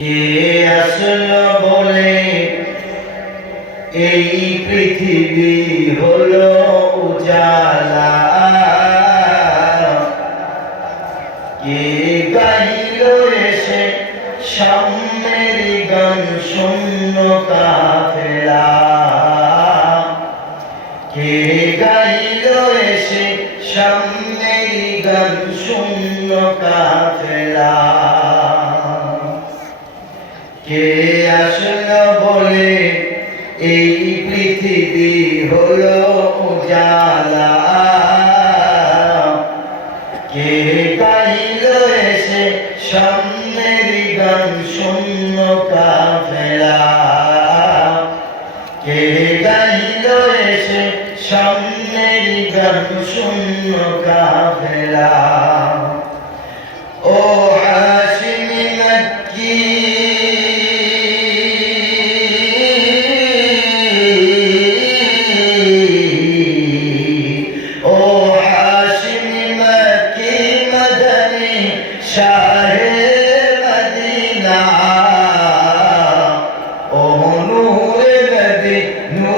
কে আসলো বলে? এই পৃথিবী হলো উজালা। কে গাইল এসে সামনের গান শূন্য কাফেলা? কে গাইল এসে সামনের গান শূন্য কাফেলা? কে আসলো বলে, এই পৃথিবী হলো উজালা। কে গাইল এসে সামনের গান শূন্য কাফেলা? কে গাইল এসে সামনের গান শূন্য কাফেলা? ও হাসিমি মক্কি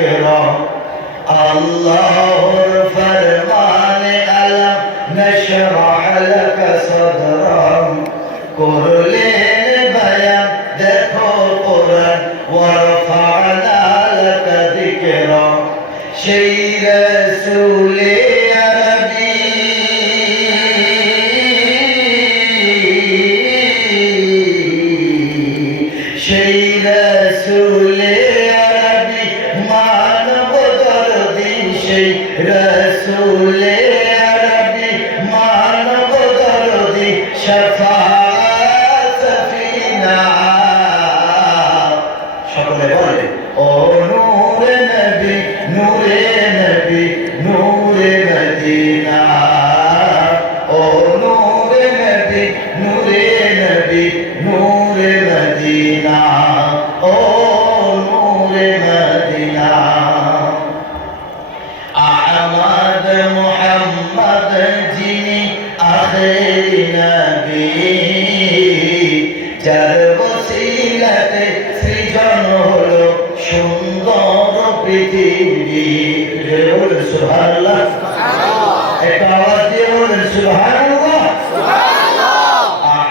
গেল আল্লাহ সুবহানাল্লাহ। একটা আওয়াজ দিয়ে বলেন সুবহানাল্লাহ।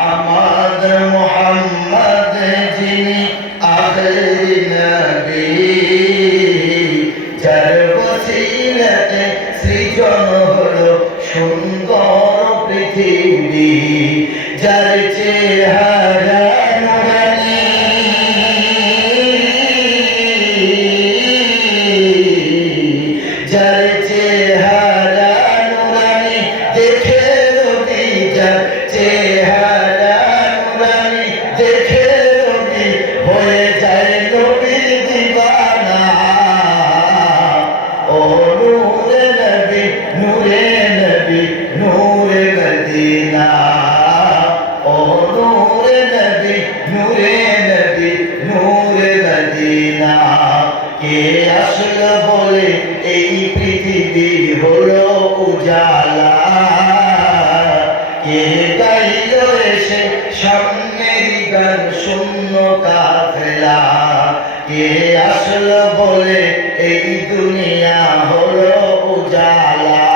আহমদ মোহাম্মদ যিনি আখেরি নবী, যার বসিলাতে সৃজন হলো সুন্দর পৃথিবী, যার চেহারা দেখে রবি রবি হয়ে যায় নবীর পৃথিবী হলো উজালা। কে গাইল এসে সামনের গান শূন্য কাফেলা। কে আসলো বলে এই দুনিয়া হলো উজালা।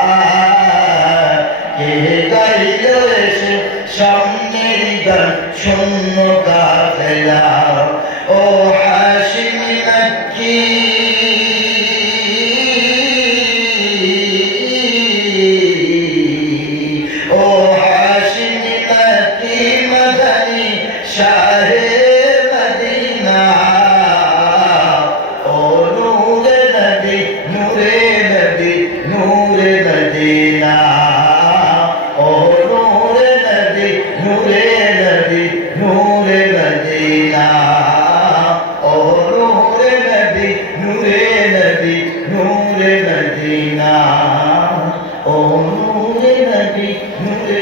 কে গাইল এসে সামনের গান শূন্য কাফেলা। ও ও নূরে নবী নূরে